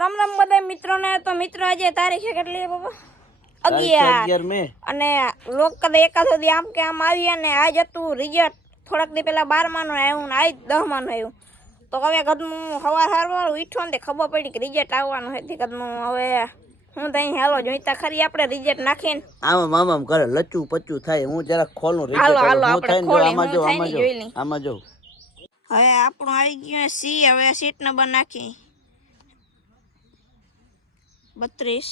રામ રામ બધા મિત્રોને. તો મિત્રો આજે તારીખ કેટલી બાબા? 11 મે. અને લોક કદે એકાદો દી આમ કે આમ આવી ને આજ હતું રિઝલ્ટ થોડાક દી પેલા 12 નું આવ્યું ને આજ 10 નું આવ્યું. તો હવે કદનું હવાર ઉઠ્યો ને ખબર પડી કે રિઝલ્ટ આવવાનું હતી. કદનું હવે હું તઈ હાલો જોઈતા ખરી આપણે રિઝલ્ટ નાખીને આમ કરે લચ્ચું પચ્ચું થાય. હું જરા ખોલું હાલો રિઝલ્ટ આપણે ખોલી આમાં જો હવે આપણું આવી ગયું સી. હવે સીટ નંબર નાખી 32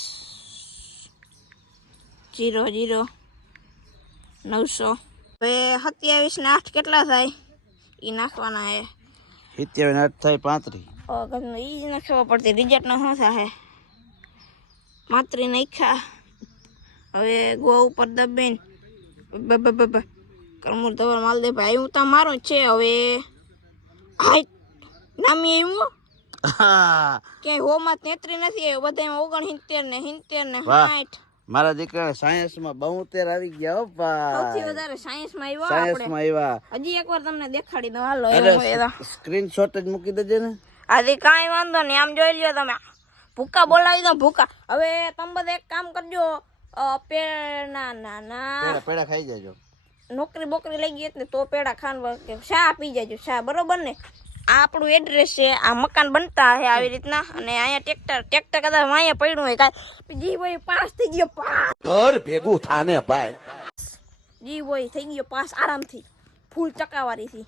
00 900. હવે 27 ને 8 કેટલા થાય એ નાખવાના હે. 77 ને 8 થાય 35. ઈ જ ન ખબર પડતી રિઝલ્ટ નો શું થાય. 35 નાખ્યા. હવે ગો ઉપર દબેન કરમુર દવાર માલ દે ભાઈ. હું તો મારો જ છે. હવે હાઈ નામી આવ્યું ક્યાંય હોમાં 33 નથી આવ્યો. બધા 69 ને 70 ને 60. મારા દીકરા સાયન્સ માં 72 આવી ગયા. હો સૌથી વધારે સાયન્સ માં આવ્યા. હજી એકવાર તમને દેખાડી દઉં. હાલો સ્ક્રીનશોટ જ મૂકી દેજે ને. આજે કાંઈ વાંધો નહીં. આમ જોઈ લ્યો તમે. ભૂકા બોલાવી દો ભૂકા. હવે તમે બધા એક કામ કરજો. પેડા ખાઈ જાજો. નોકરી બોકરી લઈ ગઈ એટલે તો પેડા ખાન શા પી જાજો શા. બરોબર ને. આ આપણું એડ્રેસ છે. આ મકાન બનતા હે આવી રીતના. અને અહીંયા ટ્રેક્ટર કદાચ અહીંયા પડ્યું હોય કાંઈ જી ભાઈ પાસ થઈ ગયો. ઘર ભેગું થાને ભાઈ. જી ભાઈ થઈ ગયો પાસ આરામથી ફૂલ ટકાવારીથી.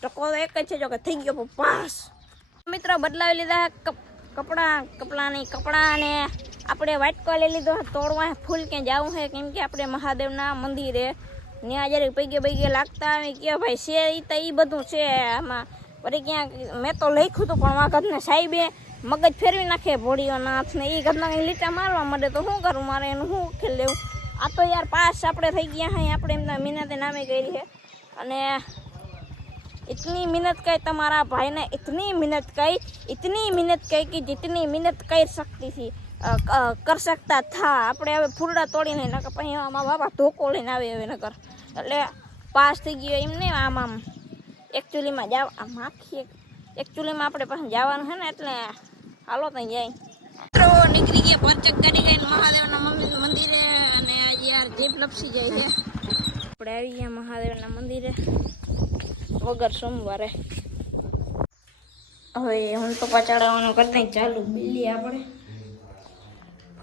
ટકો એક જ છે જો કે થઈ ગયો પાસ. મિત્રો બદલાવી લીધા કપડાં ને આપણે વ્હાઈટ કલર લઈ લીધો. તોડવા ફૂલ ક્યાં જવું છે કેમ કે આપણે મહાદેવના મંદિરે ત્યાં જયારે પૈગે લાગતા આવે કે ભાઈ છે એ બધું છે આમાં. વળી ક્યાંક મેં તો લખ્યું હતું પણ આ ઘરને સાહેબે મગજ ફેરવી નાખે ભોળીઓ નાથ ને એ ઘરના કંઈ લીટા મારવા માંડે તો શું કરું મારે એનું શું ખેલ લેવું. આ તો યાર પાસ આપણે થઈ ગયા હા. આપણે એમના મહેનતે નામે કરી છે. અને इतनी मेहनत कई तुम्हारा भाई ने इतनी मेहनत कई कि जितनी मेहनत कर सकता था. આપણે હવે ફૂલડા તોડીને નકર પછી આમાં બાપા ધોકો લઈને આવે હવે નકર. એટલે પાસ થઈ ગયો એમ નહીં. આમ એકચ્યુઅલીમાં જાવ આમ આખી એકચ્યુઅલીમાં આપણે પાસે જવાનું છે ને એટલે હાલો ત્યાં જાય. મિત્રો નીકળી ગયા પરચક કરી ગઈ મહાદેવના મંદિરે. અને યાર જીભ લપસી જાય છે. આપણે આવી ગયા મહાદેવના મંદિરે વગર સોમવારે. હવે હું તો પચાડવાનું કરતા ચાલુ બિલ્લી આપણે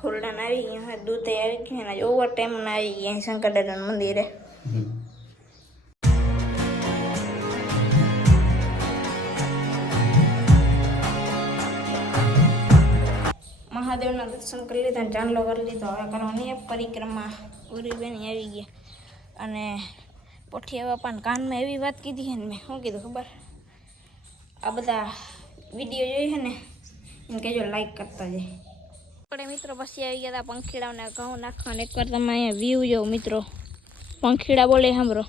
ફૂલડાને આવી ગયા. દૂધ આવી ગયા. ઓવર ટાઈમ ના આવી ગયા શંકર દાદાના મંદિરે. મહાદેવના દર્શન કરી લીધા. ચાંદલો કરી લીધો. હવે કરવાની પરિક્રમા પૂરી બેની આવી ગયા. અને પોઠી એવા પણ કાનમાં એવી વાત કીધી છે ને મેં શું કીધું ખબર. આ બધા વિડીયો જોઈ છે ને એમ કહેજો લાઈક કરતા જાય. આપણે મિત્રો પછી આવી ગયા હતા પંખીડાઓને ઘઉં નાખવાને. એકવાર તમે અહીંયા વ્યૂ જોવો મિત્રો. પંખીડા બોલે સાંભળો.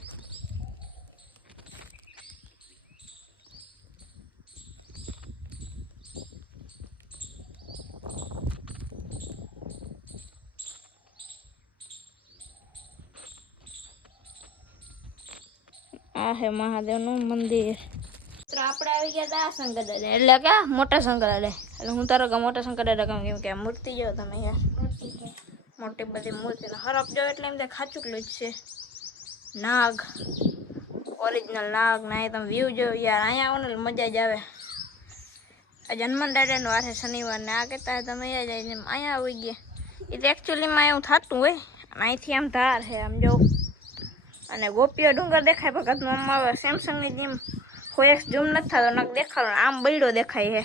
આ હે મહાદેવનું મંદિર. આપણે આવી ગયા હતા શંકર દાદા એટલે કે મોટા શંકર દાદા. એટલે હું તારો કે મોટા શંકર દાદા કહું કેમ કે આ મૂર્તિ જો તમે યાર. મોટી બધી મૂર્તિ હરફ જો એટલે એમ ખાચુકલું જ છે. નાગ ઓરિજિનલ નાગ ના. તમે વ્યૂ જો યાર. અહીંયા આવો ને મજા જ આવે. આજે હનુમાન દાદાનો વાર છે શનિવાર ને. આ કહેતા તમે અહીંયા આવી ગયા. એ તો એકચ્યુઅલીમાં એવું થતું હોય. અને અહીંથી આમ ધાર છે આમ જો. અને ગોપીઓ ડુંગર દેખાય ભગતમાં આમ આવે. સેમસંગની જેમ કોઈ ઝૂમ નથી થતો નક દેખાડો આમ બૈડો દેખાય છે.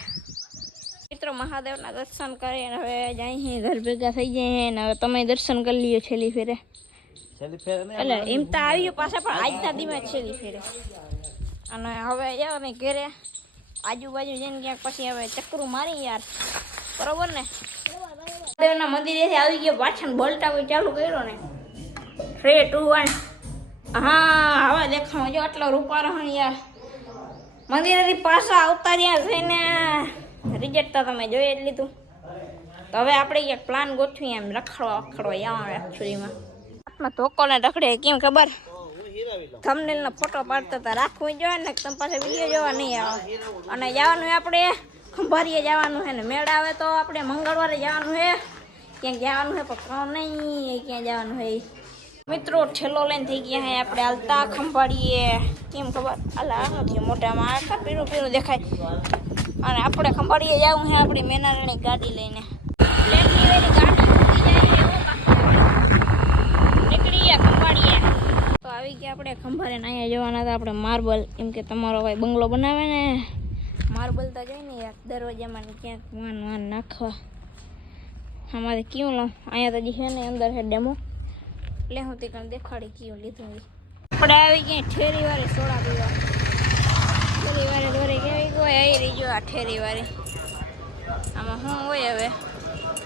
મિત્રો મહાદેવના દર્શન કરીને હવે જાય ઘર ભેગા થઈ જાય ને. હવે તમે દર્શન કરી લ્યો છેલ્લી ફેરે. એટલે એમ તો આવ્યું પાછા પણ આજના દીમાં છેલ્લી ફેરે. અને હવે જાઓ ને ઘરે આજુબાજુ જઈને ક્યાંક પછી હવે ચક્કરું મારી યાર. બરોબર ને. મહાદેવના મંદિરેથી આવી ગયો પાછળ બોલતા હોય ચાલુ કર્યો ને 3 2 1. હા હવે દેખાવ જો આટલો રૂપારો યાર. મંદિરેથી પાછા આવતા રહ્યા થઈને રિઝલ્ટ તો તમે જોઈ જ લીધું. તો હવે આપણે એક પ્લાન ગોઠવી એમ રખડવા જવાનું. એકચ્યુઅલીમાં હાથમાં ધોકો ને રખડે કેમ ખબર. થંબનેલનો ફોટો પાડતા હતા રાખવું જોઈએ ને તમે પાસે વિડીયો જોવા નહીં આવે. અને જવાનું આપણે ખંભારીએ જવાનું છે ને મેળ આવે તો આપણે મંગળવારે જવાનું છે. ક્યાંક જવાનું છે પણ કામ નહીં ક્યાં જવાનું છે મિત્રો. ઠેલો લઈને થઈ ગયા હે આપણે હાલતા ખંભાળીએ. કેમ ખબર આલા નથી મોટામાં આખા પીળું પીળું દેખાય. અને આપણે ખંભાળીએ જવું છે આપણી મેનારણી ગાડી લઈને. પ્લેટની વેલી ગાડી મૂકી જાય એવો નીકળીએ ખંભાળીએ. તો આવી ગયા આપણે ખંભાળે ને અહીંયા જવાના હતા આપણે માર્બલ. એમ કે તમારો ભાઈ બંગલો બનાવે ને માર્બલ તો જોઈને યાર દરવાજામાં ક્યાંક વાન નાખવા. અમારે કયું લો અહીંયા તો જે છે ને અંદર છે ડેમો. એટલે હું તે કામ દેખાડી કયું લીધું. આપણે આવી ગયા ઠેરી વારે સોડા પીવા. ઠેરી વારે દોરે કેવી હોય આવી રહી જો આ ઠેરી વારે. આમાં શું હોય હવે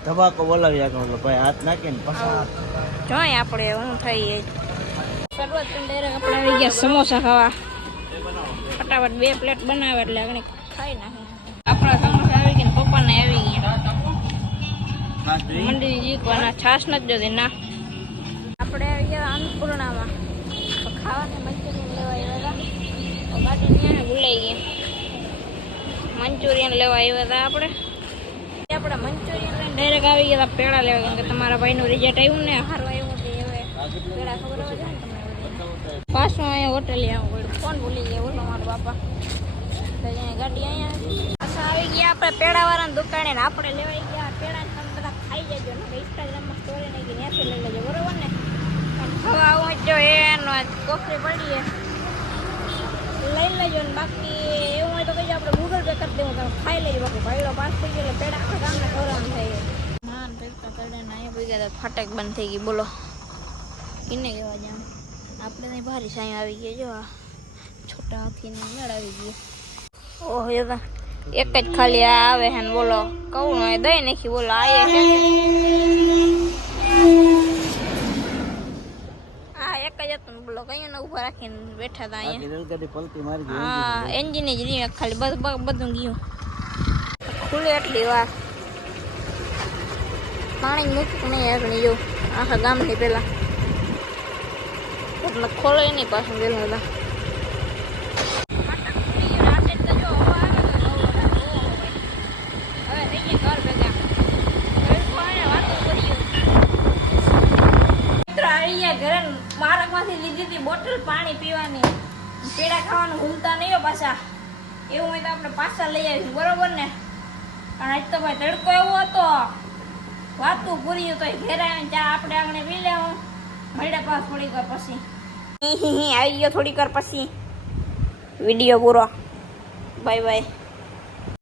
ધબાકો બોલાવ્યા કરો ભાઈ હાથ નાખીને પાછા જોઈએ આપણે હું થઈએ. શરૂઆત કરીને ડાયરેક્ટ આપણે આવી ગયા સમોસા ખાવા. ફટાફટ 2 પ્લેટ બનાવે એટલે આગળ ખાઈ નાખે. આપણા સમોસા આવી ગયા પપ્પાને આવી ગયા મંડી જીકવાના. છાશ નથી જોતી ના. આપણે આવી ગયા અન્નપૂર્ણામાં ખાવાને મંચુરિયન લેવા આવ્યા હતા. ગાડી ત્યાં ભૂલાઈ ગઈ. મંચુરિયન લેવા આવ્યા હતા આપણે મંચુરિયન લઈને ડાયરેક્ટ આવી ગયા હતા પેડા લેવા. કેમ કે તમારા ભાઈનું રિઝલ્ટ આવ્યું ને સારું આવ્યું કે હવે પેડા ખબર હોય ને તમને. પાછું અહીંયા હોટેલે આવવું પડ્યું. ફોન ભૂલી ગયા બોલો મારા બાપા. તો અહીંયા ગાડી અહીંયા પાછા આવી ગયા આપણે પેડાવાળાની દુકાને ને આપણે લેવાઈ ગયા પેડા. તમે બધા ખાઈ જજો ને ઇન્સ્ટાગ્રામમાં સ્ટોરી નાખી ત્યાંથી લઈ લેજો બરોબર ને. પણ ખાવા આવું જો એનો કોફરી પડીએ લઈ લેજો ને. બાકી એવું હોય તો કહીજો આપણે ગૂગલ પે કરી દેવું. તમે ખાઈ લેજો. બાકી ભાઈડો પાસ થઈ ગયો એટલે પેડા આખા ગામને ખવડાવવાનું થાય. માન પેપતા કરે ને અહીંયા પી ગયા ફાટક બંધ થઈ ગઈ. બોલો કિને કહેવા જામ. આપણે ત્યાં ભારી સાંઈ આવી ગયા જો આ છોટા હાથીને મેળ આવી ગયો. ઓહો એ તો એક જ ખાલી આ આવે છે ને બોલો કહું ને દઈ નાખી બોલો આ એક જ હતું બોલો કયું ને ઉભા રાખીને બેઠા હતા અહીંયા. હા એન્જિન જ રહ્યું ખાલી બધું ગયું. ખુલે એટલી વાર પાણી મૂક્યું નહીં આગળ જો આખા ગામની પેલા એટલે ખોલે નહીં પાછું પેલું હતા. મારકમાંથી લીધી હતી બોટલ પાણી પીવાની. પેડા ખાવાનું ભૂલતા નહીં પાછા. એવું હોય તો આપણે પાછા લઈ આવીશું બરોબર ને. કારણ આજ તો ભાઈ તડકો એવો હતો વાતું પૂરી તો ઘેર આવીને ચા આપણે આગળ પી લેવું. મળે પાસ થોડીક વાર પછી આવી ગયો થોડીક વાર પછી. વિડીયો પૂરો. Bye bye.